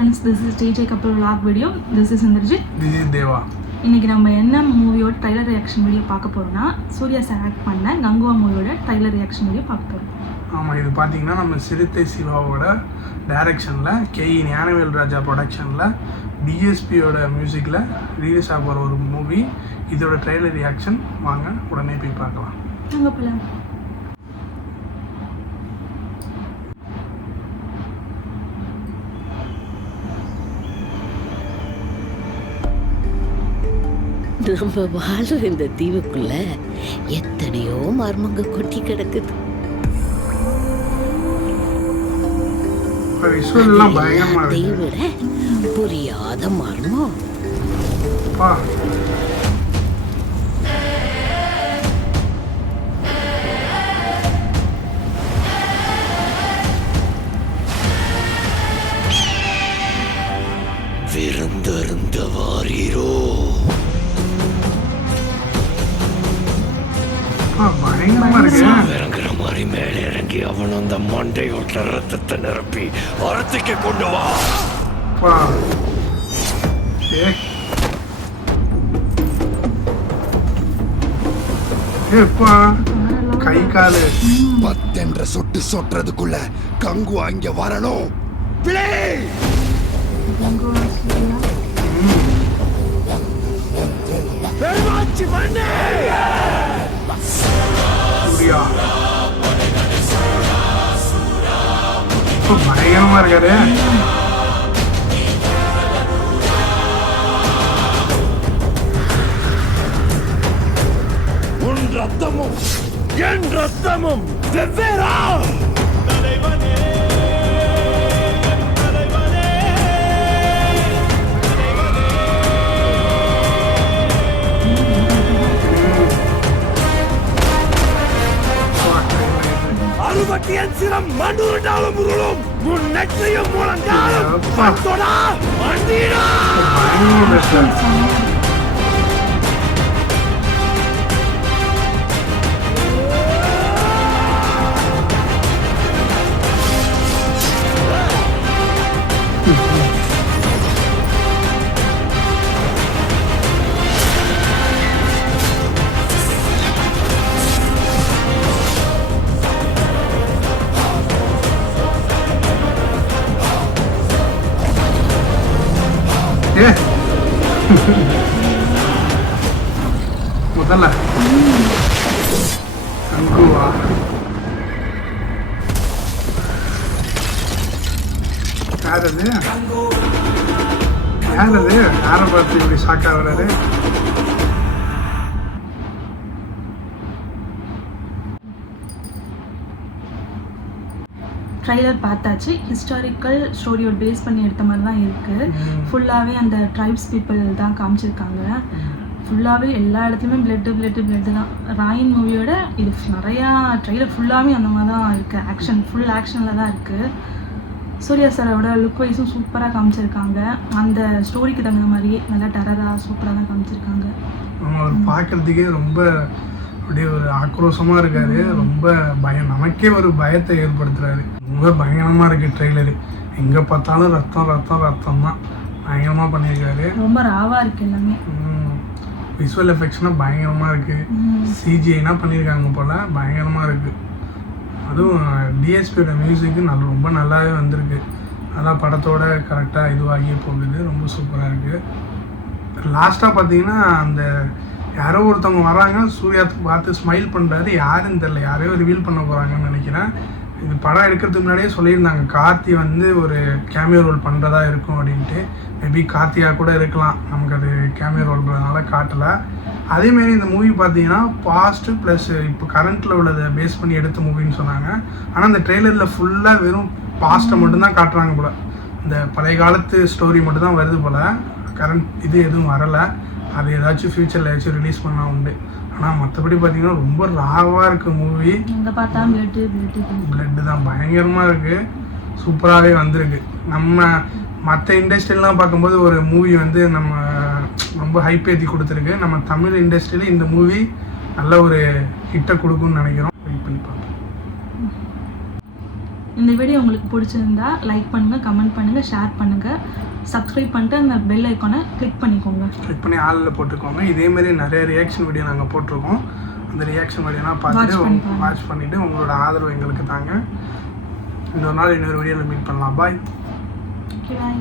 Friends, this is DJ Kappal vlog video. This is Indrajith. This is Deva. இன்றைக்கி நம்ம என்ன மூவியோட ட்ரைலர் ரியாக்ஷன் வீடியோ பார்க்க போகிறோம்னா, சூர்யா சார் ஆக்ட் பண்ண கங்குவா மூவியோட ட்ரைலர் ரியாக்ஷன் வீடியோ பார்க்க போகிறோம். ஆமாம், இது பார்த்தீங்கன்னா நம்ம சிறுத்தை சிவாவோட டைரக்ஷனில் கே.இ. ஞானவேல் ராஜா ப்ரொடக்ஷனில் டிஎஸ்பியோட மியூசிக்கில் ரிலீஸ் ஆக போகிற ஒரு மூவி. இதோட ட்ரைலர் ரியாக்ஷன் வாங்க உடனே போய் பார்க்கலாம். அங்கே போகலாம். நம்ம வாழ்ற இந்த தீவுக்குள்ள எத்தனையோ மர்மங்க கொட்டி கிடக்குது. அதை விட புரியாத மர்மம் விருந்தருந்த வாரீரோ. இறங்குற மாதிரி மேலே இறங்கி அவன் அந்த மண்டையோட்ட ரத்தத்தை நிரப்பி அரத்திக்கு கொண்டு வா. கை காலு 10 என்ற சொட்டு சொட்டுறதுக்குள்ள கங்கு அங்க வரணும். பயங்கரமா இருக்காரு. உன் ரத்தமும் என் ரத்தமும் வெவ்வேறா? அறுபட்டியன் சிரம் மண்டுருட்டாலும் உருளும் உன் நெற்றியும் முழங்காலும் பத்தோடா வண்டிடா. முதல்ல கங்குவா யாரது யாரை பார்த்து இப்படி ஷாக்கா வர்றாரு? ட்ரைலர் பார்த்தாச்சு. ஹிஸ்டாரிக்கல் ஸ்டோரியோட பேஸ் பண்ணி எடுத்த மாதிரி தான் இருக்குது. ஃபுல்லாகவே அந்த ட்ரைப்ஸ் பீப்புள் தான் காமிச்சிருக்காங்க. ஃபுல்லாகவே எல்லா இடத்துலையுமே பிளட்டு தான். ராயின் மூவியோட இது நிறையா ட்ரைலர் ஃபுல்லாகவே அந்த மாதிரி தான் இருக்குது. ஆக்ஷன் ஃபுல் ஆக்ஷனில் தான் இருக்குது. சூர்யா சாரோட லுக் வைஸும் சூப்பராக காமிச்சிருக்காங்க. அந்த ஸ்டோரிக்கு தகுந்த மாதிரியே நல்லா டெரராக சூப்பராக தான் காமிச்சிருக்காங்க. அவர் பார்க்குறதுக்கே ரொம்ப அப்படியே ஒரு ஆக்ரோஷமாக இருக்காரு. ரொம்ப பயம், நமக்கே ஒரு பயத்தை ஏற்படுத்துறாரு. ரொம்ப பயங்கரமாக இருக்குது ட்ரெய்லரு. எங்கே பார்த்தாலும் ரத்தம் தான். பயங்கரமாக பண்ணியிருக்காரு. ரொம்ப ராவாக இருக்குது எல்லாமே. விஷுவல் எஃபெக்ட்ஸ்னால் பயங்கரமாக இருக்குது. சிஜிஐனா பண்ணியிருக்காங்க போல், பயங்கரமாக இருக்குது. அதுவும் டிஎஸ்பியோட மியூசிக்கு ரொம்ப நல்லாவே வந்திருக்கு. அதெல்லாம் படத்தோட கரெக்டாக இதுவாகியே போகுது. ரொம்ப சூப்பராக இருக்குது. லாஸ்ட்டாக பார்த்தீங்கன்னா அந்த யாரோ ஒருத்தவங்க வராங்க, சூர்யா பார்த்து ஸ்மைல் பண்ணுறாரு. யாருன்னு தெரில, யாரையோ ரிவீல் பண்ண போகிறாங்கன்னு நினைக்கிறேன். இது படம் எடுக்கிறதுக்கு முன்னாடியே சொல்லியிருந்தாங்க கார்த்தி ஒரு கேமியோ ரோல் பண்ணுறதா இருக்கும் அப்படின்ட்டு. மேபி கார்த்தியாக கூட இருக்கலாம், நமக்கு அது கேமியோ ரோல்ன்றதுனால காட்டலை. அதேமாரி இந்த மூவி பார்த்தீங்கன்னா பாஸ்ட்டு ப்ளஸ் இப்போ கரண்ட்டில் உள்ளதை பேஸ் பண்ணி எடுத்த மூவின்னு சொன்னாங்க. ஆனால் இந்த ட்ரெய்லரில் ஃபுல்லாக வெறும் பாஸ்ட்டை மட்டும்தான் காட்டுறாங்க போல். இந்த பழைய காலத்து ஸ்டோரி மட்டும்தான் வருது போல். கரண்ட் இது எதுவும் வரலை. அது ஏதாச்சும் ஃப்யூச்சரில் ஏதாச்சும் ரிலீஸ் பண்ணால் உண்டு. ஆனால் மற்றபடி பார்த்தீங்கன்னா ரொம்ப ராவாக இருக்குது மூவி. எங்கே பார்த்தா பிளட்டு தான் பயங்கரமாக இருக்குது. சூப்பராகவே வந்திருக்கு. நம்ம மற்ற இண்டஸ்ட்ரியெலாம் பார்க்கும்போது ஒரு மூவி நம்ம ரொம்ப ஹைப் ஏற்றி கொடுத்துருக்கு. நம்ம தமிழ் இண்டஸ்ட்ரியில் இந்த மூவி நல்ல ஒரு ஹிட்டை கொடுக்கும்னு நினைக்கிறோம். வெயிட் பண்ணி பார்ப்போம். இந்த வீடியோ உங்களுக்கு பிடிச்சிருந்தா லைக் பண்ணுங்கள், கமெண்ட் பண்ணுங்கள், ஷேர் பண்ணுங்கள், சப்ஸ்கிரைப் பண்ணிட்டு அந்த பெல் ஐக்கானை கிளிக் பண்ணிக்கோங்க. கிளிக் பண்ணி ஆளில் போட்டுக்கோங்க. இதேமாரி நிறைய ரியாக்ஷன் வீடியோ நாங்கள் போட்டிருக்கோம். அந்த ரியாக்ஷன் வீடியோலாம் பார்த்துட்டு வாட்ச் பண்ணிவிட்டு உங்களோட ஆதரவு எங்களுக்கு தாங்க. இன்னொரு நாள் இன்னொரு வீடியோவில் மீட் பண்ணலாம். பாய். பாய்.